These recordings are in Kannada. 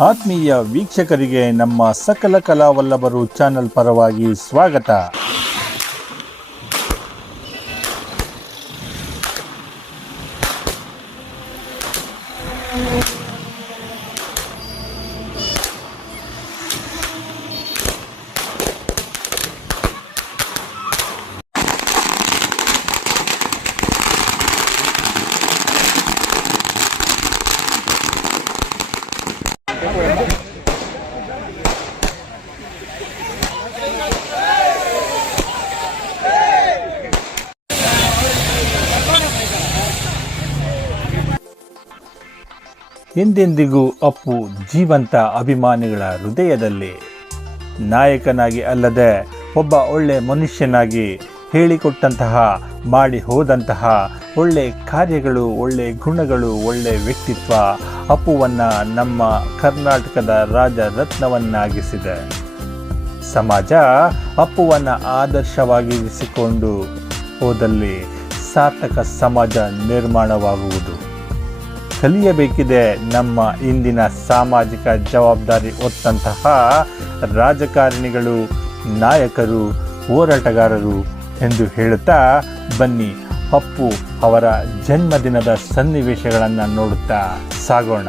ಆತ್ಮೀಯ ವೀಕ್ಷಕರಿಗೆ ನಮ್ಮ ಸಕಲ ಕಲಾವಲ್ಲಭರು ಚಾನೆಲ್ ಪರವಾಗಿ ಸ್ವಾಗತ. ಎಂದೆಂದಿಗೂ ಅಪ್ಪು ಜೀವಂತ ಅಭಿಮಾನಿಗಳ ಹೃದಯದಲ್ಲಿ. ನಾಯಕನಾಗಿ ಅಲ್ಲದೆ ಒಬ್ಬ ಒಳ್ಳೆ ಮನುಷ್ಯನಾಗಿ ಹೇಳಿಕೊಟ್ಟಂತಹ, ಮಾಡಿ ಹೋದಂತಹ ಒಳ್ಳೆ ಕಾರ್ಯಗಳು, ಒಳ್ಳೆ ಗುಣಗಳು, ಒಳ್ಳೆ ವ್ಯಕ್ತಿತ್ವ ಅಪ್ಪುವನ್ನು ನಮ್ಮ ಕರ್ನಾಟಕದ ರಾಜ ರತ್ನವನ್ನಾಗಿಸಿದೆ ಸಮಾಜ ಅಪ್ಪುವನ್ನು ಆದರ್ಶವಾಗಿರಿಸಿಕೊಂಡು ಹೋದಲ್ಲಿ ಸಾರ್ಥಕ ಸಮಾಜ ನಿರ್ಮಾಣವಾಗುವುದು. ಕಲಿಯಬೇಕಿದೆ ನಮ್ಮ ಇಂದಿನ ಸಾಮಾಜಿಕ ಜವಾಬ್ದಾರಿ ಹೊತ್ತಂತಹ ರಾಜಕಾರಣಿಗಳು, ನಾಯಕರು, ಹೋರಾಟಗಾರರು ಎಂದು ಹೇಳುತ್ತಾ ಬನ್ನಿ ಅಪ್ಪು ಅವರ ಜನ್ಮದಿನದ ಸನ್ನಿವೇಶಗಳನ್ನು ನೋಡುತ್ತಾ ಸಾಗೋಣ.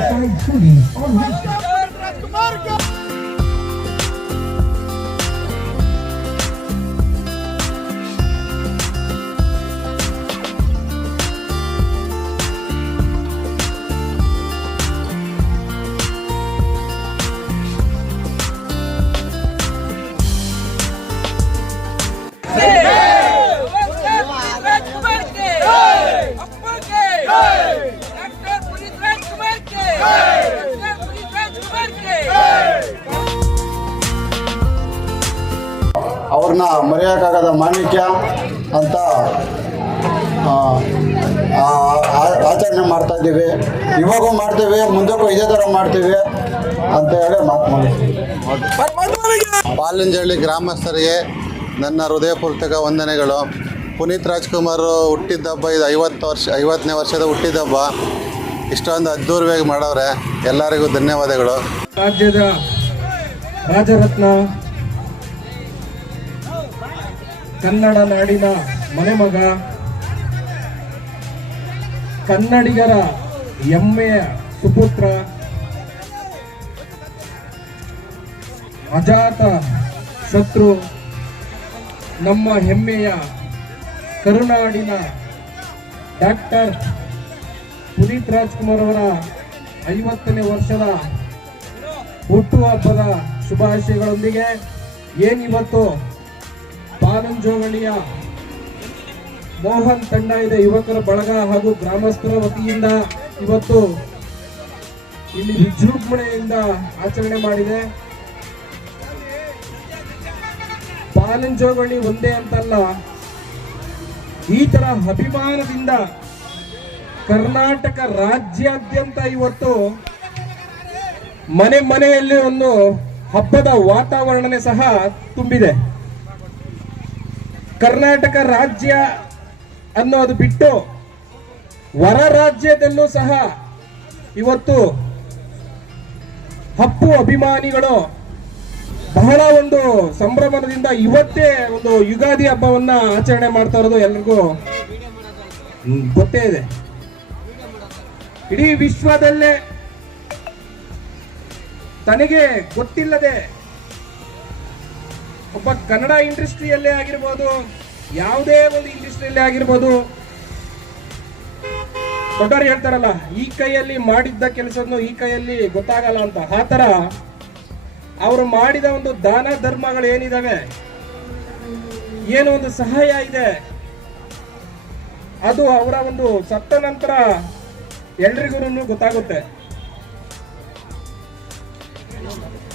ರಾಜ್ಕುಮಾರ್ ಅವ್ರನ್ನ ಮರೆಯೋಕ್ಕಾಗದ ಮಾಣಿಕ್ಯ ಅಂತ ಆ, ಆ, ಆ- ಆಚರಣೆ ಮಾಡ್ತಾಯಿದ್ದೀವಿ ಇವಾಗೂ ಮಾಡ್ತೀವಿ ಮುಂದಕ್ಕೂ ಇದೇ ಥರ ಮಾಡ್ತೀವಿ ಅಂತ ಹೇಳಿ ಮಾತು ಮಾಡಿ ಪಾಲಂಜಳ್ಳಿ ಗ್ರಾಮಸ್ಥರಿಗೆ ನನ್ನ ಹೃದಯಪೂರ್ತಕ ವಂದನೆಗಳು. ಪುನೀತ್ ರಾಜ್ಕುಮಾರ್ ಹುಟ್ಟಿದ ಹಬ್ಬ ಇದು ಐವತ್ತು ವರ್ಷ ಐವತ್ತನೇ ವರ್ಷದ ಹುಟ್ಟಿದ ಹಬ್ಬ. ಇಷ್ಟೊಂದು ಅದ್ದೂರಿಯಾಗಿ ಮಾಡವ್ರೆ. ಎಲ್ಲರಿಗೂ ಧನ್ಯವಾದಗಳು. ರಾಜ್ಯದ ರಾಜರತ್ನ ಕನ್ನಡ ನಾಡಿನ ಮನೆಮಗ, ಕನ್ನಡಿಗರ ಹೆಮ್ಮೆಯ ಸುಪುತ್ರ, ಅಜಾತ ಶತ್ರು, ನಮ್ಮ ಹೆಮ್ಮೆಯ ಕರುನಾಡಿನ ಡಾಕ್ಟರ್ ಪುನೀತ್ ರಾಜ್ಕುಮಾರ್ ಅವರ ಐವತ್ತನೇ ವರ್ಷದ ಹುಟ್ಟುಹಬ್ಬದ ಶುಭಾಶಯಗಳೊಂದಿಗೆ ಏನಿವತ್ತು ಪಾನಂಜೋಗಳಿಯ ಮೋಹನ್ ತಂಡ ಇದೆ. ಯುವಕರ ಬಳಗ ಹಾಗೂ ಗ್ರಾಮಸ್ಥರ ವತಿಯಿಂದ ಇವತ್ತು ಇಲ್ಲಿ ವಿಜೃಂಭಣೆಯಿಂದ ಆಚರಣೆ ಮಾಡಿದೆ. ಪಾನಂಜೋಗಳಿ ಒಂದೇ ಅಂತಲ್ಲ, ಈ ತರ ಅಭಿಮಾನದಿಂದ ಕರ್ನಾಟಕ ರಾಜ್ಯಾದ್ಯಂತ ಇವತ್ತು ಮನೆ ಮನೆಯಲ್ಲಿ ಒಂದು ಹಬ್ಬದ ವಾತಾವರಣನೇ ಸಹ ತುಂಬಿದೆ. ಕರ್ನಾಟಕ ರಾಜ್ಯ ಅನ್ನೋದು ಬಿಟ್ಟು ಹೊರ ರಾಜ್ಯದಲ್ಲೂ ಸಹ ಇವತ್ತು ಹಪ್ಪು ಅಭಿಮಾನಿಗಳು ಬಹಳ ಒಂದು ಸಂಭ್ರಮದಿಂದ ಇವತ್ತೇ ಒಂದು ಯುಗಾದಿ ಹಬ್ಬವನ್ನ ಆಚರಣೆ ಮಾಡ್ತಾ ಇರೋದು ಎಲ್ರಿಗೂ ಗೊತ್ತೇ ಇದೆ. ಇಡೀ ವಿಶ್ವದಲ್ಲೇ ತನಗೆ ಗೊತ್ತಿಲ್ಲದೆ ಒಬ್ಬ ಕನ್ನಡ ಇಂಡಸ್ಟ್ರಿಯಲ್ಲೇ ಆಗಿರ್ಬೋದು, ಯಾವುದೇ ಒಂದು ಇಂಡಸ್ಟ್ರಿಯಲ್ಲೇ ಆಗಿರ್ಬೋದು. ದೊಡ್ಡವ್ರು ಹೇಳ್ತಾರಲ್ಲ, ಈ ಕೈಯಲ್ಲಿ ಮಾಡಿದ್ದ ಕೆಲಸವನ್ನು ಈ ಕೈಯಲ್ಲಿ ಗೊತ್ತಾಗಲ್ಲ ಅಂತ. ಆ ತರ ಅವರು ಮಾಡಿದ ಒಂದು ದಾನ ಧರ್ಮಗಳು ಏನಿದಾವೆ ಏನು ಒಂದು ಸಹಾಯ ಇದೆ. ಅದು ಅವರ ಒಂದು ಸತ್ತ ನಂತರ ಎಲ್ರಿಗೂ ಗೊತ್ತಾಗುತ್ತೆ.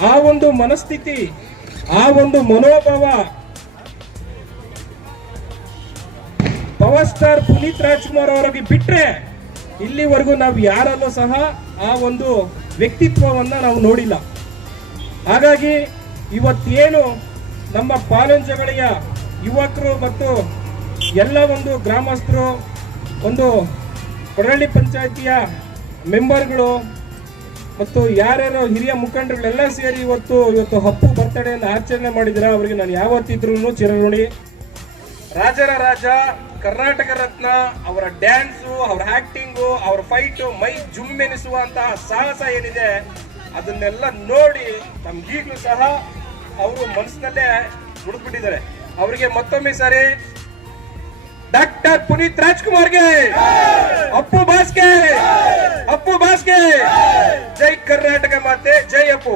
ಆ ಒಂದು ಮನಸ್ಥಿತಿ ಆ ಒಂದು ಮನೋಭಾವ ಪವರ್ ಸ್ಟಾರ್ ಪುನೀತ್ ರಾಜ್ಕುಮಾರ್ ಅವರಿಗೆ ಬಿಟ್ರೆ ಇಲ್ಲಿವರೆಗೂ ನಾವು ಯಾರಲ್ಲೂ ಸಹ ಆ ಒಂದು ವ್ಯಕ್ತಿತ್ವವನ್ನ ನಾವು ನೋಡಿಲ್ಲ. ಹಾಗಾಗಿ ಇವತ್ತೇನು ನಮ್ಮ ಪಾಲಂಜಗಳಿಯ ಯುವಕರು ಮತ್ತು ಎಲ್ಲ ಒಂದು ಗ್ರಾಮಸ್ಥರು, ಒಂದು ಕೊಡಳ್ಳಿ ಪಂಚಾಯತಿಯ ಮೆಂಬರ್ಗಳು ಮತ್ತು ಯಾರ್ಯಾರು ಹಿರಿಯ ಮುಖಂಡರುಗಳೆಲ್ಲ ಸೇರಿ ಇವತ್ತು ಇವತ್ತು ಹಪ್ಪು ಬರ್ತಡೆಯನ್ನು ಆಚರಣೆ ಮಾಡಿದ್ರ ಅವರಿಗೆ ನಾನು ಯಾವತ್ತಿದ್ರು ಚಿರಋಣಿ ರಾಜರ ರಾಜ, ಕರ್ನಾಟಕ ರತ್ನ, ಅವರ ಡ್ಯಾನ್ಸು, ಅವರ ಆಕ್ಟಿಂಗು, ಅವರ ಫೈಟು, ಮೈ ಜುಮ್ಮೆನಿಸುವಂತಹ ಸಾಹಸ ಏನಿದೆ, ಅದನ್ನೆಲ್ಲ ನೋಡಿ ನಮ್ಗೀಗಲೂ ಸಹ ಅವರು ಮನಸ್ಸಿನಲ್ಲೇ ಉಳಿದ್ಬಿಟ್ಟಿದ್ದಾರೆ ಅವರಿಗೆ ಮತ್ತೊಮ್ಮೆ ಸಾರಿ ಡಾಕ್ಟರ್ ಪುನೀತ್ ರಾಜ್ಕುಮಾರ್ಗೆ! ಅಪ್ಪು ಬಾಸ್ಗೆ! ಅಪ್ಪು ಬಾಸ್ಗೆ! ಜೈ ಕರ್ನಾಟಕ ಮಾತೆ, ಜೈ ಅಪ್ಪು!